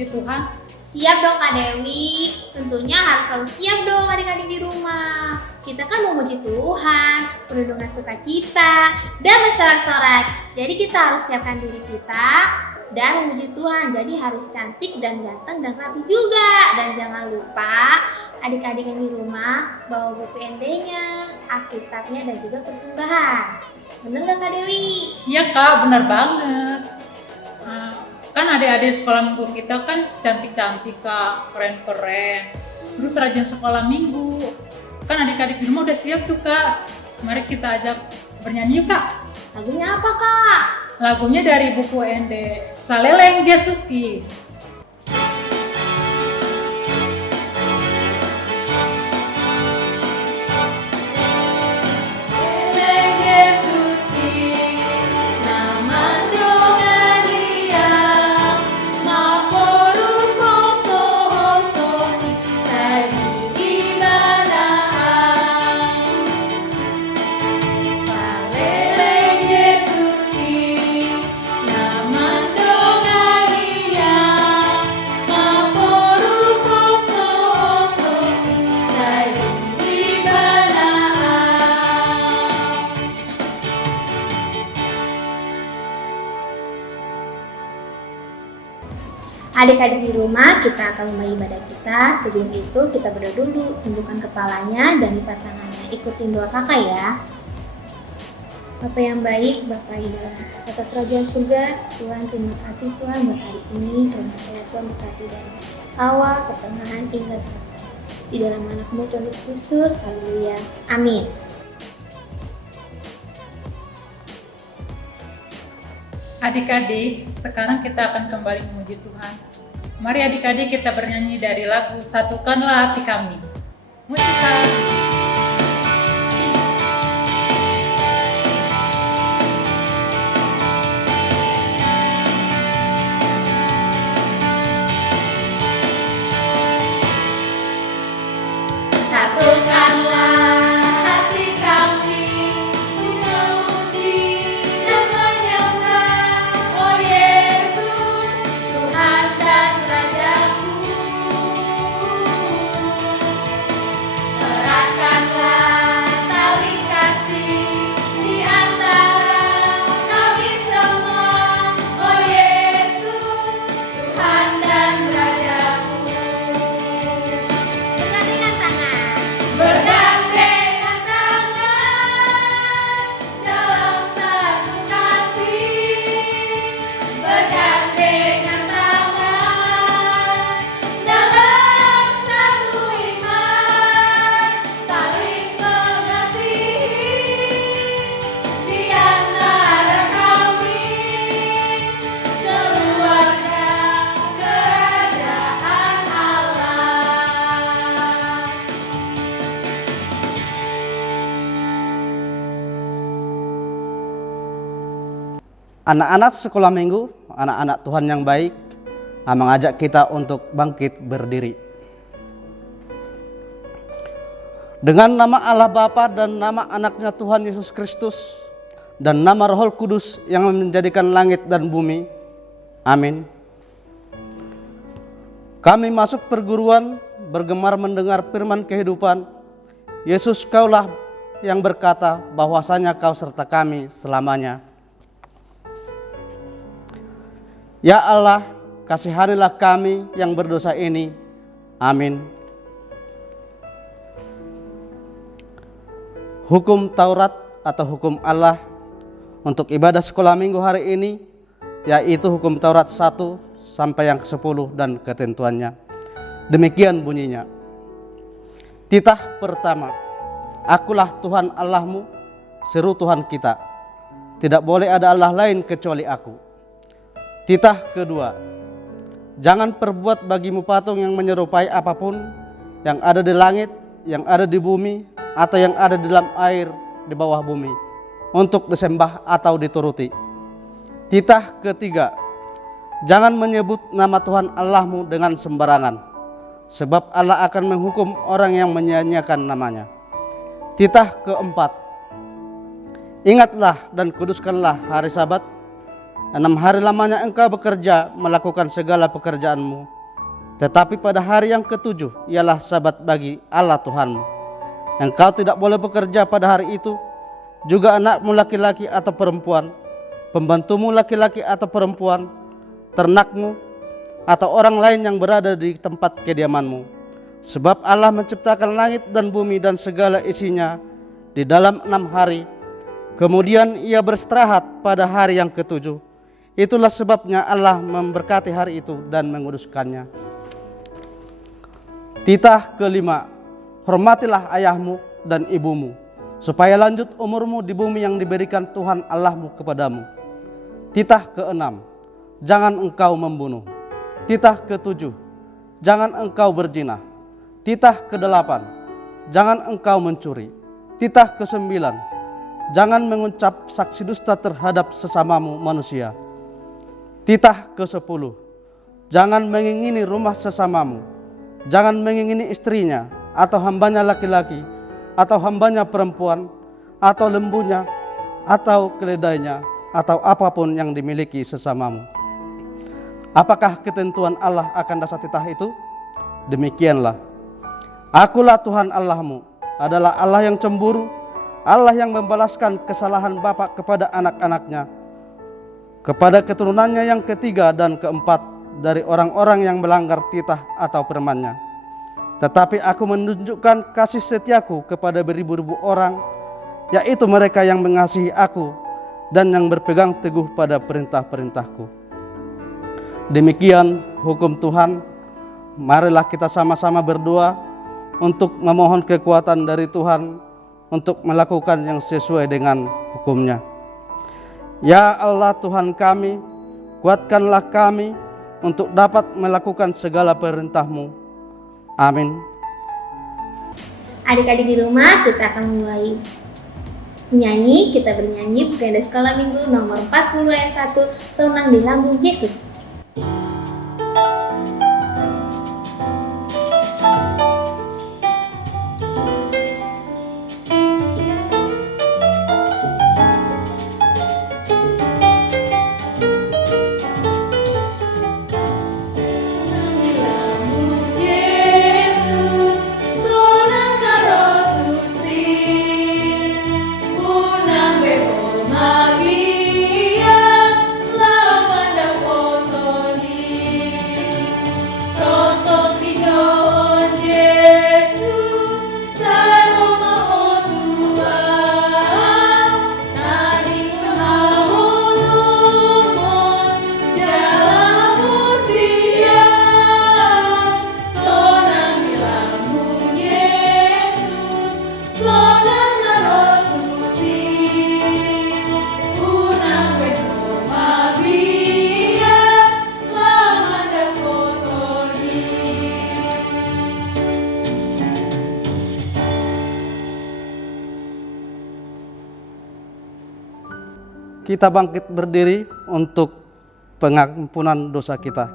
memuji Tuhan? Siap dong Kak Dewi, tentunya harus selalu siap dong adik-adik di rumah. Kita kan mau memuji Tuhan, penuh dengan sukacita dan bersorak-sorak. Jadi kita harus siapkan diri kita dan memuji Tuhan. Jadi harus cantik dan ganteng dan rapi juga. Dan jangan lupa adik-adik yang di rumah bawa buku ND-nya, Alkitabnya dan juga persembahan. Bener gak Kak Dewi? Iya Kak, benar banget. Kan adik-adik sekolah minggu kita kan cantik-cantik Kak, keren-keren. Terus rajin sekolah minggu. Kan adik-adik di rumah udah siap tuh Kak. Mari kita ajak bernyanyi yuk Kak. Lagunya apa Kak? Lagunya dari buku ND, Saleleng Jesuski. Adik-adik di rumah, kita akan memulai ibadah kita. Sebelum itu kita berdoa dulu, tundukkan kepalanya dan lipat tangannya. Ikutin doa kakak ya. Bapa yang baik, Bapa ilah, kata kerajaan surga, Tuhan terima kasih Tuhan buat hari ini, karena Tuhan berkati dari awal, pertengahan, hingga selesai. Di dalam anak-Mu Tuhan Yesus Kristus, haleluya, amin. Adik-adik, sekarang kita akan kembali memuji Tuhan. Mari adik-adik kita bernyanyi dari lagu Satukanlah Hati Kami. Muji Tuhan. Satukanlah hati kami untuk memuji dan menyembah, oh Yesus, Tuhan dan Rajaku. Eratkanlah tali kasih di antara kami semua, oh Yesus, Tuhan dan Rajaku. Bergandengan tangan. Bergandengan tangan dalam satu kasih, bergandengan tangan dalam satu iman, saling mengasihi di antara kami, keluarga kerajaan Allah. Anak-anak sekolah minggu, anak-anak Tuhan yang baik, mengajak kita untuk bangkit berdiri. Dengan nama Allah Bapa dan nama anaknya Tuhan Yesus Kristus dan nama Roh Kudus yang menjadikan langit dan bumi. Amin. Kami masuk perguruan bergemar mendengar firman kehidupan. Yesus, Kaulah yang berkata bahwasanya Kau serta kami selamanya. Ya Allah, kasihanilah kami yang berdosa ini. Amin. Hukum Taurat atau hukum Allah untuk ibadah sekolah minggu hari ini, yaitu hukum Taurat 1 sampai yang ke-10 dan ketentuannya. Demikian bunyinya. Titah pertama, Akulah Tuhan Allahmu, seru Tuhan kita. Tidak boleh ada Allah lain kecuali Aku. Titah kedua, jangan perbuat bagimu patung yang menyerupai apapun yang ada di langit, yang ada di bumi, atau yang ada di dalam air di bawah bumi, untuk disembah atau dituruti. Titah ketiga, jangan menyebut nama Tuhan Allahmu dengan sembarangan, sebab Allah akan menghukum orang yang menyia-nyiakan namanya. Titah keempat, ingatlah dan kuduskanlah hari Sabat. 6 hari lamanya engkau bekerja melakukan segala pekerjaanmu. Tetapi pada hari yang ke-7 ialah Sabat bagi Allah Tuhanmu. Engkau tidak boleh bekerja pada hari itu, juga anakmu laki-laki atau perempuan, pembantumu laki-laki atau perempuan, ternakmu, atau orang lain yang berada di tempat kediamanmu. Sebab Allah menciptakan langit dan bumi dan segala isinya di dalam 6 hari. Kemudian ia beristirahat pada hari yang ke-7. Itulah sebabnya Allah memberkati hari itu dan menguduskannya. Titah kelima, hormatilah ayahmu dan ibumu, supaya lanjut umurmu di bumi yang diberikan Tuhan Allahmu kepadamu. Titah keenam, jangan engkau membunuh. Titah ke-7, jangan engkau berzina. Titah ke-8, jangan engkau mencuri. Titah ke-9, jangan mengucap saksi dusta terhadap sesamamu manusia. Titah ke-10, jangan mengingini rumah sesamamu. Jangan mengingini istrinya, atau hambanya laki-laki, atau hambanya perempuan, atau lembunya, atau keledainya, atau apapun yang dimiliki sesamamu. Apakah ketentuan Allah akan dasar titah itu? Demikianlah. Akulah Tuhan Allahmu, adalah Allah yang cemburu, Allah yang membalaskan kesalahan bapa kepada anak-anaknya, kepada keturunannya yang ketiga dan keempat dari orang-orang yang melanggar titah atau firman-Nya. Tetapi aku menunjukkan kasih setiaku kepada beribu-ribu orang, yaitu mereka yang mengasihi aku dan yang berpegang teguh pada perintah-perintahku. Demikian hukum Tuhan. Marilah kita sama-sama berdoa untuk memohon kekuatan dari Tuhan untuk melakukan yang sesuai dengan hukum-Nya. Ya Allah Tuhan kami, kuatkanlah kami untuk dapat melakukan segala perintah-Mu. Amin. Adik-adik di rumah, kita akan mulai menyanyi. Kita bernyanyi Bukenda Sekolah Minggu nomor 40 ayat 1, Sonang di Lambung Yesus. Kita bangkit berdiri untuk pengampunan dosa kita.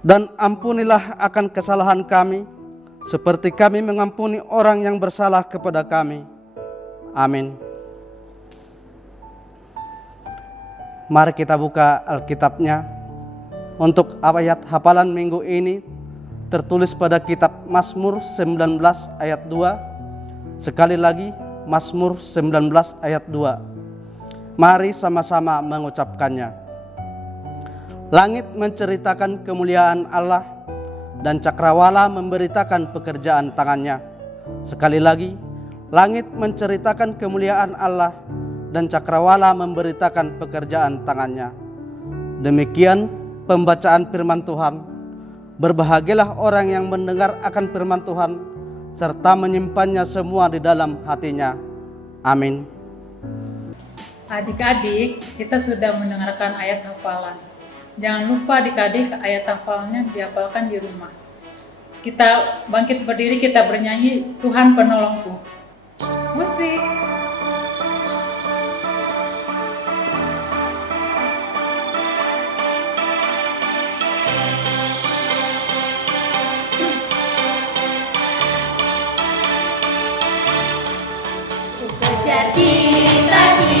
Dan ampunilah akan kesalahan kami, seperti kami mengampuni orang yang bersalah kepada kami. Amin. Mari kita buka Alkitabnya. Untuk ayat hafalan minggu ini tertulis pada kitab Mazmur 19 ayat 2. Sekali lagi, Mazmur 19 ayat 2. Mari sama-sama mengucapkannya. Langit menceritakan kemuliaan Allah, dan cakrawala memberitakan pekerjaan tangannya. Sekali lagi, langit menceritakan kemuliaan Allah, dan cakrawala memberitakan pekerjaan tangannya. Demikian pembacaan firman Tuhan. Berbahagialah orang yang mendengar akan firman Tuhan, serta menyimpannya semua di dalam hatinya. Amin. Adik-adik, kita sudah mendengarkan ayat hafalan. Jangan lupa adik-adik ayat hafalannya dihafalkan di rumah. Kita bangkit berdiri, kita bernyanyi Tuhan Penolongku. Musik. Kejar cita-citamu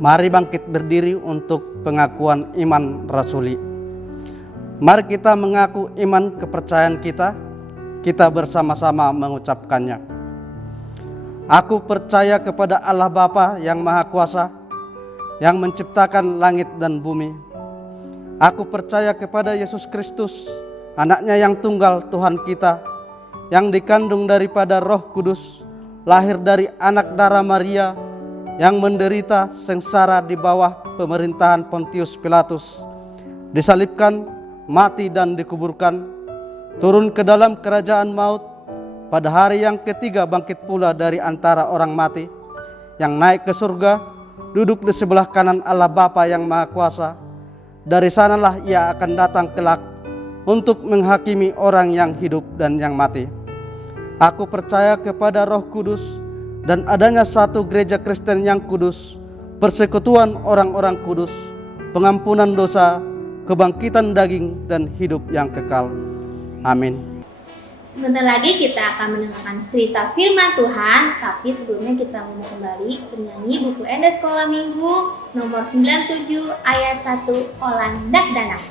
Mari bangkit berdiri untuk pengakuan iman rasuli. Mari kita mengaku iman kepercayaan kita bersama-sama mengucapkannya. Aku percaya kepada Allah Bapa yang Maha Kuasa, yang menciptakan langit dan bumi. Aku percaya kepada Yesus Kristus, anaknya yang tunggal Tuhan kita, yang dikandung daripada Roh Kudus, lahir dari anak darah Maria, yang menderita sengsara di bawah pemerintahan Pontius Pilatus, disalibkan, mati dan dikuburkan, turun ke dalam kerajaan maut, pada hari yang ketiga bangkit pula dari antara orang mati, yang naik ke surga, duduk di sebelah kanan Allah Bapa yang Maha Kuasa. Dari sanalah ia akan datang kelak untuk menghakimi orang yang hidup dan yang mati. Aku percaya kepada Roh Kudus dan adanya satu gereja Kristen yang kudus, persekutuan orang-orang kudus, pengampunan dosa, kebangkitan daging, dan hidup yang kekal. Amin. Sebentar lagi kita akan mendengarkan cerita firman Tuhan, tapi sebelumnya kita mau kembali bernyanyi buku Enda Sekolah Minggu nomor 97 ayat 1 Olandak Danak.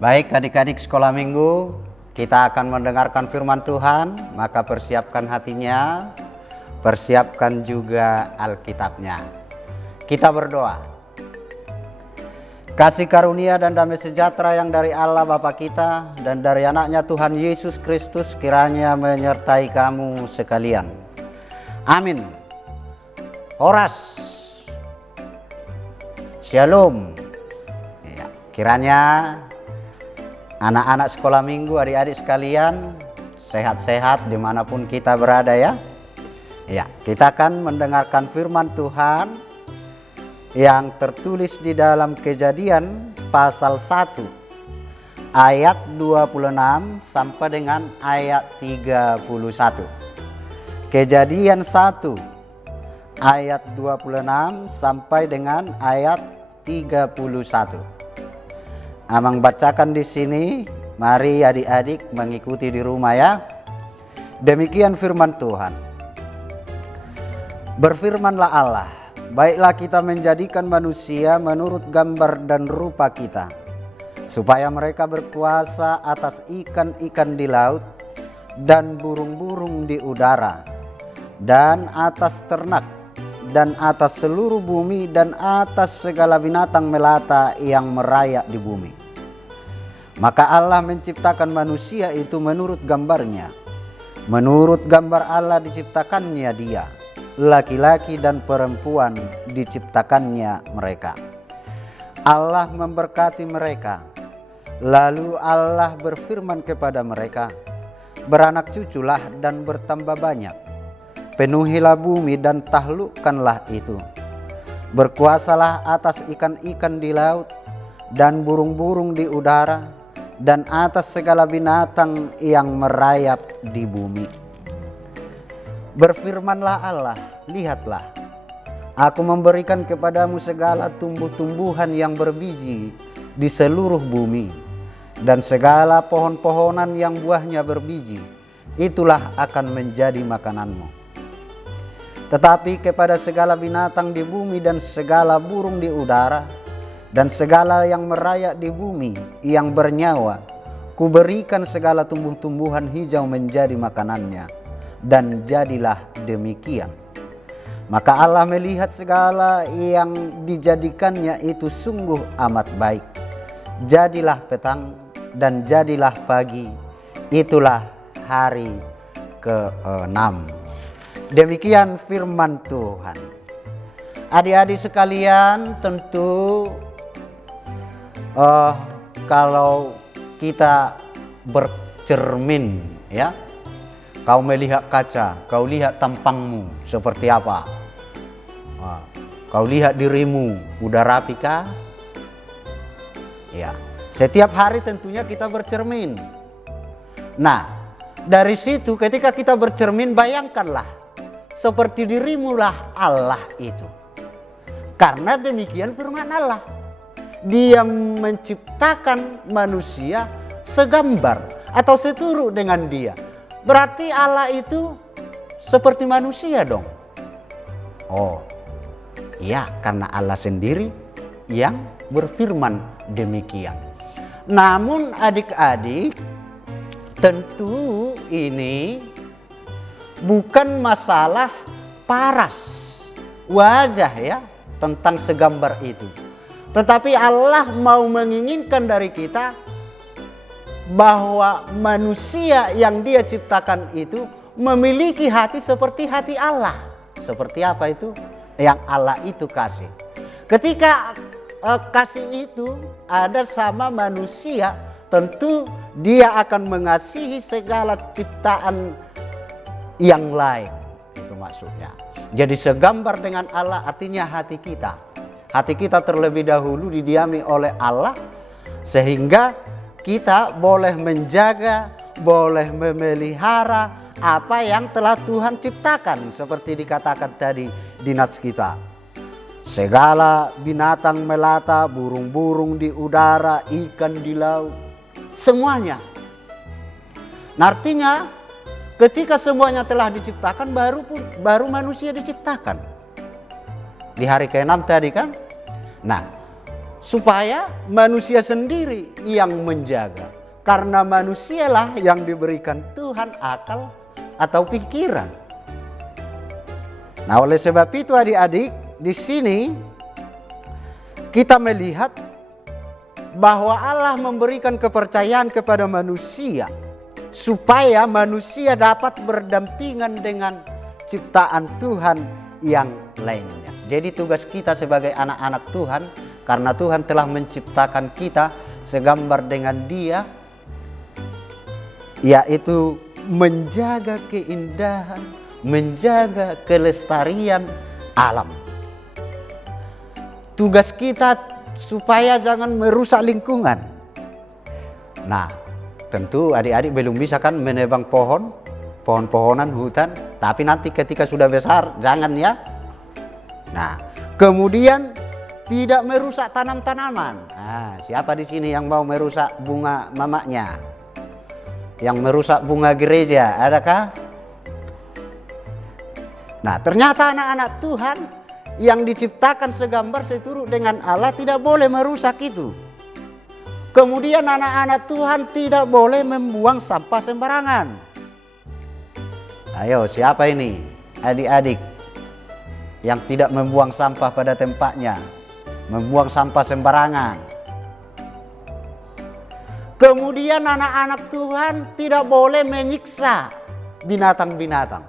Baik adik-adik sekolah minggu, kita akan mendengarkan firman Tuhan, maka persiapkan hatinya, persiapkan juga Alkitabnya. Kita berdoa. Kasih karunia dan damai sejahtera yang dari Allah Bapa kita dan dari anaknya Tuhan Yesus Kristus kiranya menyertai kamu sekalian. Amin. Horas. Shalom. Ya, kiranya anak-anak sekolah minggu, adik-adik sekalian, sehat-sehat dimanapun kita berada ya. Ya, kita akan mendengarkan firman Tuhan yang tertulis di dalam Kejadian pasal 1 ayat 26 sampai dengan ayat 31. Kejadian 1 ayat 26 sampai dengan ayat 31. Amang bacakan di sini, mari adik-adik mengikuti di rumah ya. Demikian firman Tuhan. Berfirmanlah Allah, baiklah kita menjadikan manusia menurut gambar dan rupa kita, supaya mereka berkuasa atas ikan-ikan di laut dan burung-burung di udara, dan atas ternak, dan atas seluruh bumi, dan atas segala binatang melata yang merayap di bumi. Maka Allah menciptakan manusia itu menurut gambarnya. Menurut gambar Allah diciptakannya dia. Laki-laki dan perempuan diciptakannya mereka. Allah memberkati mereka. Lalu Allah berfirman kepada mereka, beranak cuculah dan bertambah banyak. Penuhilah bumi dan taklukkanlah itu. Berkuasalah atas ikan-ikan di laut dan burung-burung di udara, dan atas segala binatang yang merayap di bumi. Berfirmanlah Allah, lihatlah, aku memberikan kepadamu segala tumbuh-tumbuhan yang berbiji di seluruh bumi, dan segala pohon-pohonan yang buahnya berbiji, itulah akan menjadi makananmu. Tetapi kepada segala binatang di bumi dan segala burung di udara, dan segala yang merayap di bumi yang bernyawa, kuberikan segala tumbuh-tumbuhan hijau menjadi makanannya. Dan jadilah demikian. Maka Allah melihat segala yang dijadikannya itu sungguh amat baik. Jadilah petang dan jadilah pagi, itulah hari ke-6. Demikian firman Tuhan. Adik-adik sekalian, tentu kalau kita bercermin, ya, kau melihat kaca, kau lihat tampangmu seperti apa. Kau lihat dirimu, udah rapi kah? Ya, setiap hari tentunya kita bercermin. Nah, dari situ ketika kita bercermin, bayangkanlah seperti dirimulah Allah itu. Karena demikian firman Allah. Dia menciptakan manusia segambar atau seturut dengan dia. Berarti Allah itu seperti manusia dong. Oh, iya, karena Allah sendiri yang berfirman demikian. Namun adik-adik, tentu ini bukan masalah paras wajah ya tentang segambar itu. Tetapi Allah mau menginginkan dari kita bahwa manusia yang Dia ciptakan itu memiliki hati seperti hati Allah. Seperti apa itu? Yang Allah itu kasih. Ketika kasih itu ada sama manusia, tentu Dia akan mengasihi segala ciptaan yang lain. Itu maksudnya. Jadi segambar dengan Allah artinya hati kita. Hati kita terlebih dahulu didiami oleh Allah, sehingga kita boleh menjaga, boleh memelihara apa yang telah Tuhan ciptakan. Seperti dikatakan tadi di nats kita. Segala binatang melata, burung-burung di udara, ikan di laut, semuanya. Nah, artinya ketika semuanya telah diciptakan, baru manusia diciptakan. Di hari ke-6 tadi kan. Nah, supaya manusia sendiri yang menjaga. Karena manusialah yang diberikan Tuhan akal atau pikiran. Nah, oleh sebab itu adik-adik, di sini kita melihat bahwa Allah memberikan kepercayaan kepada manusia supaya manusia dapat berdampingan dengan ciptaan Tuhan yang lainnya. Jadi tugas kita sebagai anak-anak Tuhan, karena Tuhan telah menciptakan kita segambar dengan Dia, yaitu menjaga keindahan, menjaga kelestarian alam. Tugas kita supaya jangan merusak lingkungan. Nah, tentu adik-adik belum bisa kan menebang pohon-pohonan hutan, tapi nanti ketika sudah besar jangan ya. Nah, kemudian tidak merusak tanam-tanaman. Nah, siapa di sini yang mau merusak bunga mamanya? Yang merusak bunga gereja, adakah? Nah, ternyata anak-anak Tuhan yang diciptakan segambar seturut dengan Allah tidak boleh merusak itu. Kemudian anak-anak Tuhan tidak boleh membuang sampah sembarangan. Ayo, siapa ini? Adik-adik yang tidak membuang sampah pada tempatnya, membuang sampah sembarangan. Kemudian anak-anak Tuhan tidak boleh menyiksa binatang-binatang.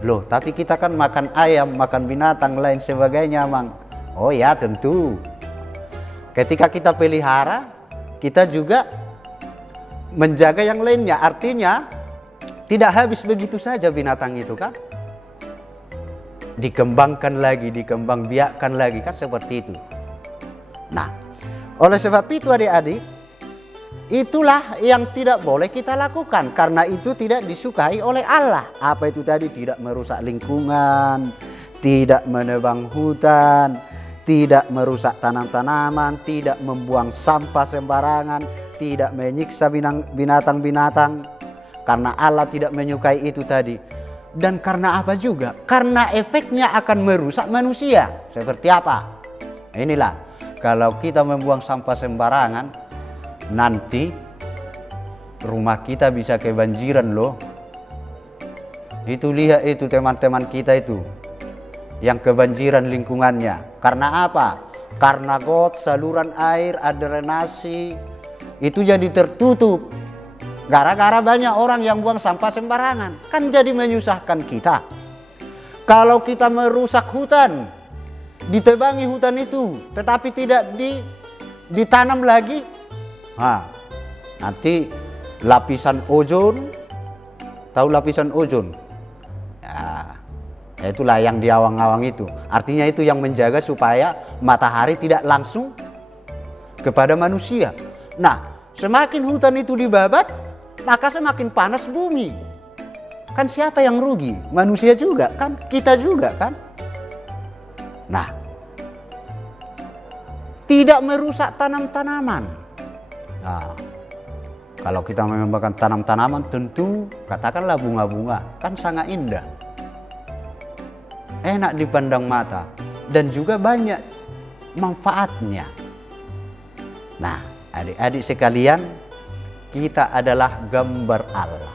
Loh, tapi kita kan makan ayam, makan binatang lain sebagainya, Mang. Oh ya, tentu. Ketika kita pelihara, kita juga menjaga yang lainnya. Artinya, tidak habis begitu saja binatang itu kan. Dikembangkan lagi, dikembangbiakkan lagi, kan seperti itu. Nah, oleh sebab itu adik-adik, itulah yang tidak boleh kita lakukan, karena itu tidak disukai oleh Allah. Apa itu tadi? Tidak merusak lingkungan, tidak menebang hutan, tidak merusak tanam-tanaman, tidak membuang sampah sembarangan, tidak menyiksa binatang-binatang, karena Allah tidak menyukai itu tadi. Dan karena apa juga? Karena efeknya akan merusak manusia. Seperti apa? Inilah, kalau kita membuang sampah sembarangan, nanti rumah kita bisa kebanjiran loh. Itu lihat itu teman-teman kita itu yang kebanjiran lingkungannya. Karena apa? Karena got, saluran air, drenase itu jadi tertutup. Gara-gara banyak orang yang buang sampah sembarangan, kan jadi menyusahkan kita. Kalau kita merusak hutan, ditebangi hutan itu, tetapi tidak ditanam lagi, nanti lapisan ozon, tahu lapisan ozon? Ya, itulah yang di awang-awang itu. Artinya itu yang menjaga supaya matahari tidak langsung kepada manusia. Nah, semakin hutan itu dibabat, maka semakin panas bumi. Kan siapa yang rugi? Manusia juga kan, kita juga kan. Nah, tidak merusak tanam-tanaman. Nah, kalau kita mengembangkan tanam-tanaman, tentu katakanlah bunga-bunga, kan sangat indah, enak dipandang mata, dan juga banyak manfaatnya. Nah, adik-adik sekalian, kita adalah gambar Allah.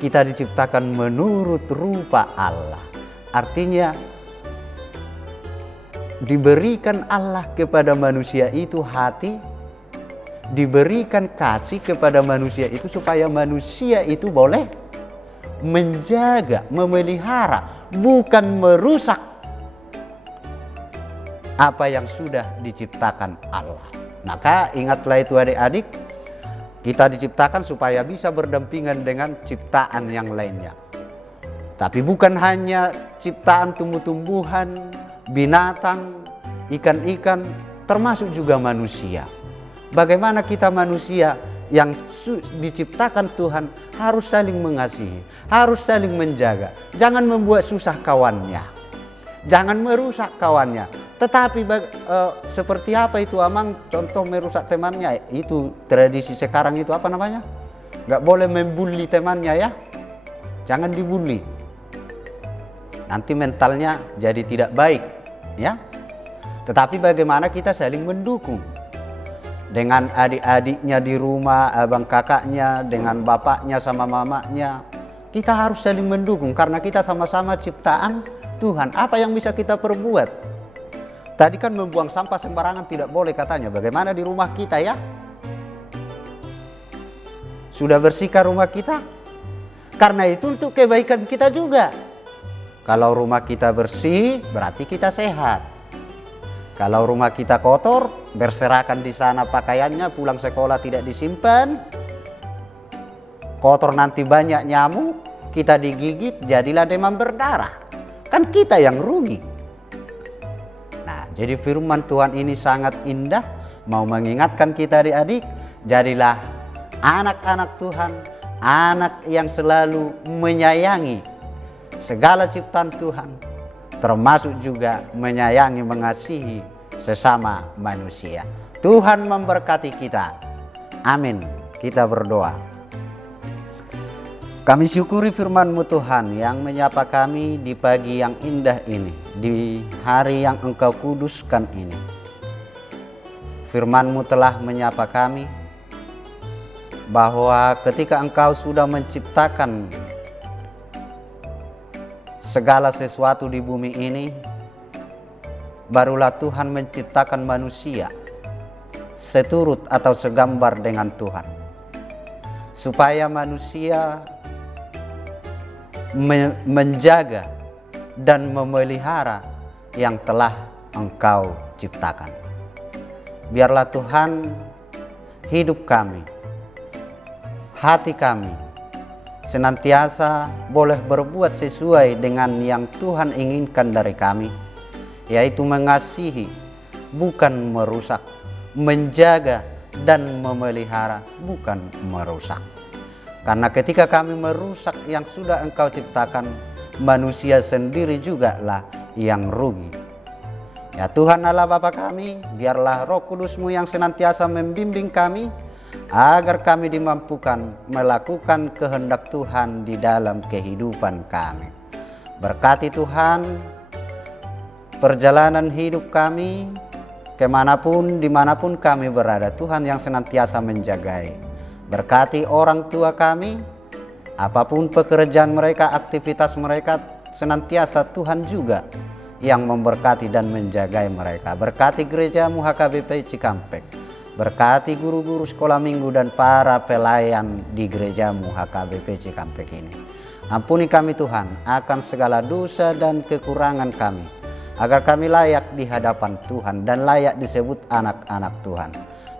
Kita diciptakan menurut rupa Allah. Artinya diberikan Allah kepada manusia itu hati, diberikan kasih kepada manusia itu supaya manusia itu boleh menjaga, memelihara, bukan merusak apa yang sudah diciptakan Allah. Maka ingatlah itu adik-adik, kita diciptakan supaya bisa berdampingan dengan ciptaan yang lainnya. Tapi bukan hanya ciptaan tumbuh-tumbuhan, binatang, ikan-ikan, termasuk juga manusia. Bagaimana kita manusia yang diciptakan Tuhan harus saling mengasihi, harus saling menjaga. Jangan membuat susah kawannya, jangan merusak kawannya. Tetapi seperti apa itu Amang? Contoh merusak temannya, itu tradisi sekarang itu apa namanya? Nggak boleh membuli temannya ya. Jangan dibully. Nanti mentalnya jadi tidak baik ya. Tetapi bagaimana kita saling mendukung. Dengan adik-adiknya di rumah, abang kakaknya, dengan bapaknya sama mamanya. Kita harus saling mendukung karena kita sama-sama ciptaan Tuhan. Apa yang bisa kita perbuat? Tadi kan membuang sampah sembarangan tidak boleh katanya. Bagaimana di rumah kita ya? Sudah bersihkah rumah kita? Karena itu untuk kebaikan kita juga. Kalau rumah kita bersih, berarti kita sehat. Kalau rumah kita kotor, berserakan di sana pakaiannya, pulang sekolah tidak disimpan, kotor nanti banyak nyamuk, kita digigit, jadilah demam berdarah. Kan kita yang rugi. Nah, jadi firman Tuhan ini sangat indah, mau mengingatkan kita adik-adik, jadilah anak-anak Tuhan, anak yang selalu menyayangi segala ciptaan Tuhan, termasuk juga menyayangi, mengasihi sesama manusia. Tuhan memberkati kita. Amin. Kita berdoa. Kami syukuri firman-Mu Tuhan yang menyapa kami di pagi yang indah ini, di hari yang Engkau kuduskan ini. Firman-Mu telah menyapa kami bahwa ketika Engkau sudah menciptakan segala sesuatu di bumi ini, barulah Tuhan menciptakan manusia seturut atau segambar dengan Tuhan, supaya manusia menjaga dan memelihara yang telah Engkau ciptakan. Biarlah Tuhan hidup kami, hati kami senantiasa boleh berbuat sesuai dengan yang Tuhan inginkan dari kami, yaitu mengasihi, bukan merusak, menjaga dan memelihara, bukan merusak. Karena ketika kami merusak yang sudah Engkau ciptakan, manusia sendiri juga lah yang rugi. Ya Tuhan Allah Bapa kami, biarlah Roh Kudus-Mu yang senantiasa membimbing kami, agar kami dimampukan melakukan kehendak Tuhan di dalam kehidupan kami. Berkati Tuhan perjalanan hidup kami, kemanapun, dimanapun kami berada, Tuhan yang senantiasa menjagai. Berkati orang tua kami, apapun pekerjaan mereka, aktivitas mereka, senantiasa Tuhan juga yang memberkati dan menjagai mereka. Berkati gereja-Mu HKBP Cikampek. Berkati guru-guru sekolah minggu dan para pelayan di gerejamu HKBP Cikampek ini. Ampuni kami Tuhan akan segala dosa dan kekurangan kami, agar kami layak di hadapan Tuhan dan layak disebut anak-anak Tuhan.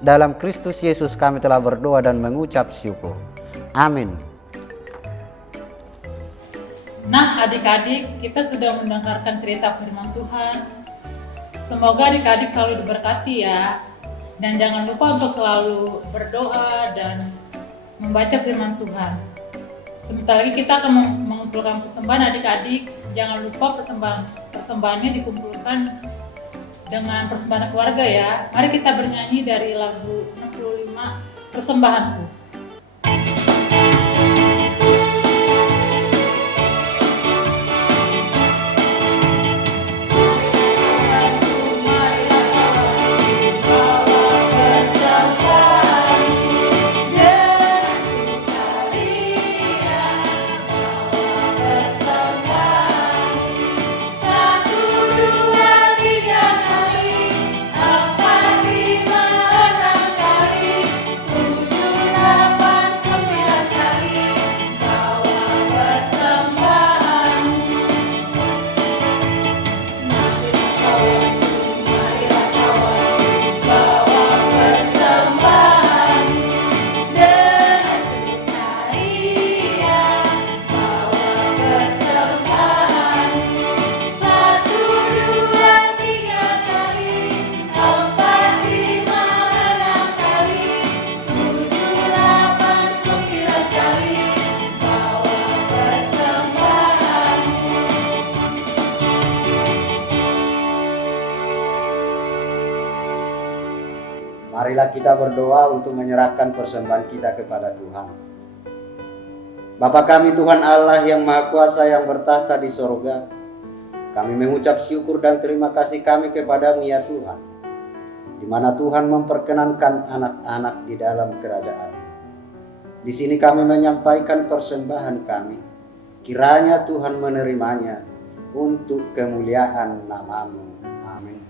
Dalam Kristus Yesus kami telah berdoa dan mengucap syukur. Amin. Nah adik-adik, kita sudah mendengarkan cerita firman Tuhan. Semoga adik-adik selalu diberkati ya. Dan jangan lupa untuk selalu berdoa dan membaca firman Tuhan. Sebentar lagi kita akan mengumpulkan persembahan adik-adik. Jangan lupa persembahannya dikumpulkan dengan persembahan keluarga ya. Mari kita bernyanyi dari lagu 65 Persembahanku. Marilah kita berdoa untuk menyerahkan persembahan kita kepada Tuhan. Bapa kami Tuhan Allah yang Maha Kuasa yang bertahta di sorga, kami mengucap syukur dan terima kasih kami kepadamu ya Tuhan, di mana Tuhan memperkenankan anak-anak di dalam kerajaan. Di sini kami menyampaikan persembahan kami, kiranya Tuhan menerimanya untuk kemuliaan nama-Mu. Amin.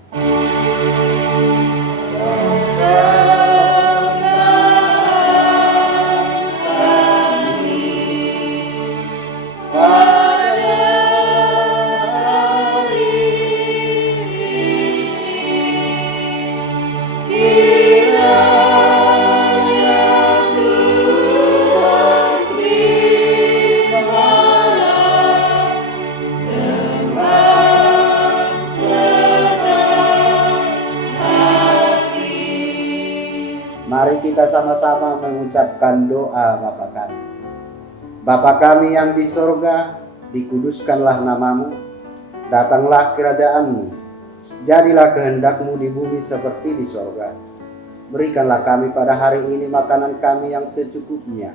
Mari kita sama-sama mengucapkan doa Bapa kami. Bapa kami yang di sorga, dikuduskanlah namamu, datanglah kerajaanmu, jadilah kehendak-Mu di bumi seperti di sorga. Berikanlah kami pada hari ini makanan kami yang secukupnya,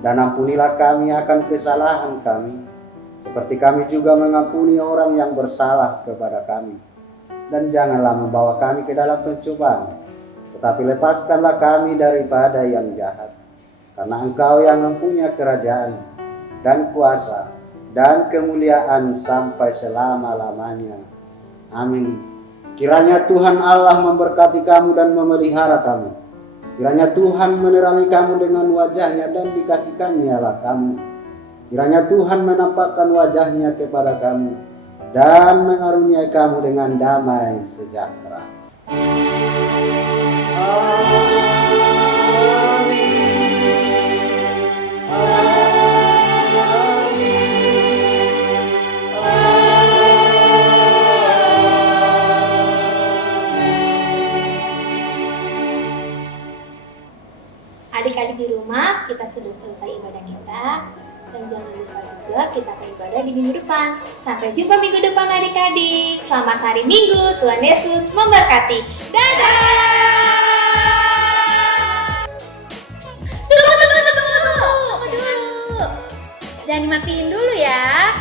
dan ampunilah kami akan kesalahan kami, seperti kami juga mengampuni orang yang bersalah kepada kami. Dan janganlah membawa kami ke dalam pencobaan, tetapi lepaskanlah kami daripada yang jahat. Karena Engkau yang mempunyai kerajaan dan kuasa dan kemuliaan sampai selama-lamanya. Amin. Kiranya Tuhan Allah memberkati kamu dan memelihara kamu. Kiranya Tuhan menerangi kamu dengan wajahnya dan dikasihkannya lah kamu. Kiranya Tuhan menampakkan wajahnya kepada kamu dan mengaruniai kamu dengan damai sejahtera. Adik-adik di rumah, kita sudah selesai ibadah kita. Dan jangan lupa juga kita akan ibadah di minggu depan. Sampai jumpa minggu depan adik-adik. Selamat hari Minggu, Tuhan Yesus memberkati. Dadah! Tunggu dulu. Jangan dimatiin dulu ya.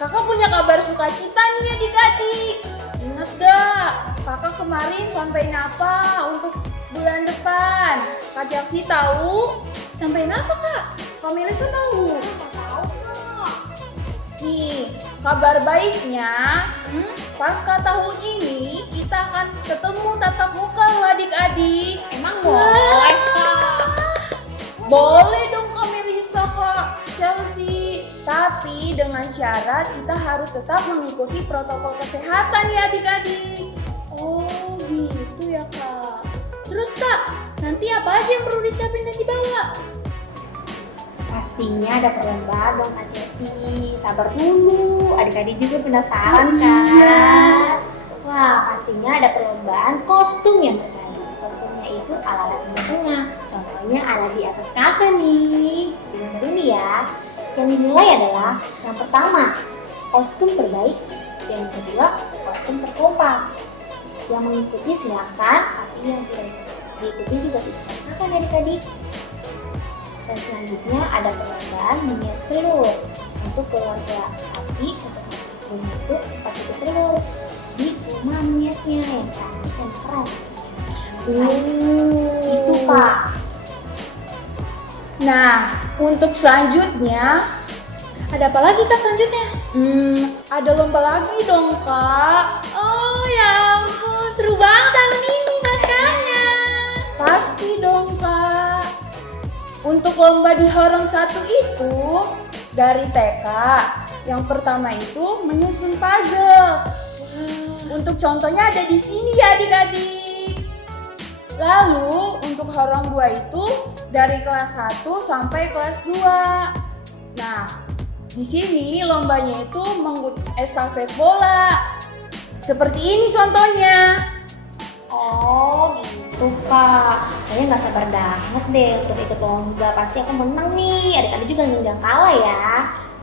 Kakak punya kabar sukacita nih adik-adik. Ingat gak? Kakak kemarin sampai apa untuk bulan depan? Kak Jaksi tahu? Sampai apa kak? Kak Melisa tahu? Tahu kak. Nih, kabar baiknya, pasca tahun ini kita akan ketemu tatap muka loh adik-adik. syarat kita harus tetap mengikuti protokol kesehatan ya adik-adik. Oh gitu ya Kak. Terus Kak, nanti apa aja yang perlu disiapin dan dibawa? Pastinya ada perlombaan dong Kak Chelsea. Sabar dulu, adik-adik juga penasaran kan? Wah, pastinya ada perlombaan kostum yang terbaik. Kostumnya itu ala-ala Timur Tengah. Contohnya ala di atas kakak nih. Dengar ini ya. Yang dinilai adalah yang pertama, kostum terbaik. Yang kedua, kostum terkompak. Yang mengikuti silakan, tapi yang tidak diikuti juga tidak masalah adik-adik. Dan selanjutnya ada perlombaan menghias telur untuk keluarga. Tapi untuk masuk ke rumah itu pakai telur di rumah menghiasnya yang cantik dan keren. Itu Kak. Nah, untuk selanjutnya, Ada apa lagi Kak selanjutnya? ada lomba lagi dong Kak. Oh ya ampun, seru banget tahun ini naskahnya. Pasti dong Kak. Untuk lomba di Horong 1 itu dari TK. Yang pertama itu menyusun puzzle. Untuk contohnya ada di sini ya adik-adik. Lalu untuk Horong 2 itu dari kelas 1 sampai kelas 2. Nah, di sini lombanya itu estafet bola. Seperti ini contohnya. Oh gitu Kak. Kayaknya nggak sabar banget deh untuk ikut lomba. Pasti aku menang nih. Adik-adik juga jangan kalah ya.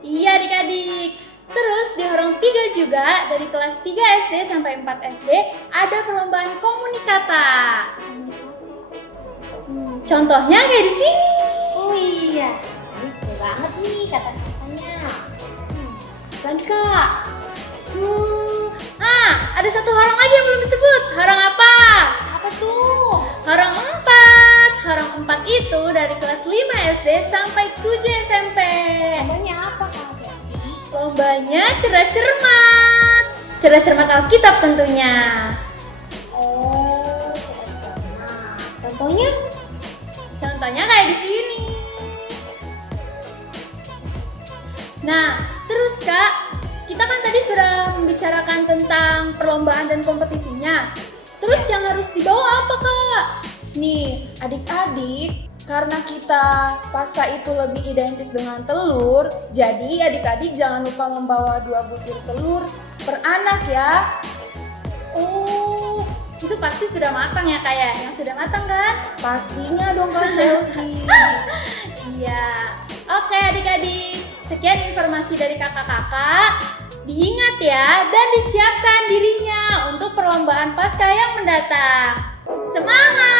Iya adik-adik. Terus di Horong 3 juga dari kelas 3 SD sampai 4 SD ada perlombaan komunikata. Contohnya kayak di sini. Oh iya. Ini seru banget nih kata-katanya. Lagi Kak. Ada satu horong lagi yang belum disebut. Horong apa? Apa tuh? Horong 4. Horong 4 itu dari kelas 5 SD sampai 7 SMP. Namanya apa Kak Chelsea? Lombanya cerdas cermat. Cerdas cermat Alkitab tentunya. Oh, cerdas. Contohnya? Contohnya kayak di sini. Nah, terus Kak, kita kan tadi sudah membicarakan tentang perlombaan dan kompetisinya. Terus yang harus dibawa apa Kak? Nih, adik-adik, karena kita pasca itu lebih identik dengan telur, jadi adik-adik jangan lupa membawa 2 butir telur per anak ya. Oh, itu pasti sudah matang ya Kak ya? Yang sudah matang kan? Pastinya dong Kak Chelsea. Iya. Oke adik-adik, sekian informasi dari kakak-kakak. Diingat ya dan disiapkan dirinya untuk perlombaan pasca yang mendatang. Semangat!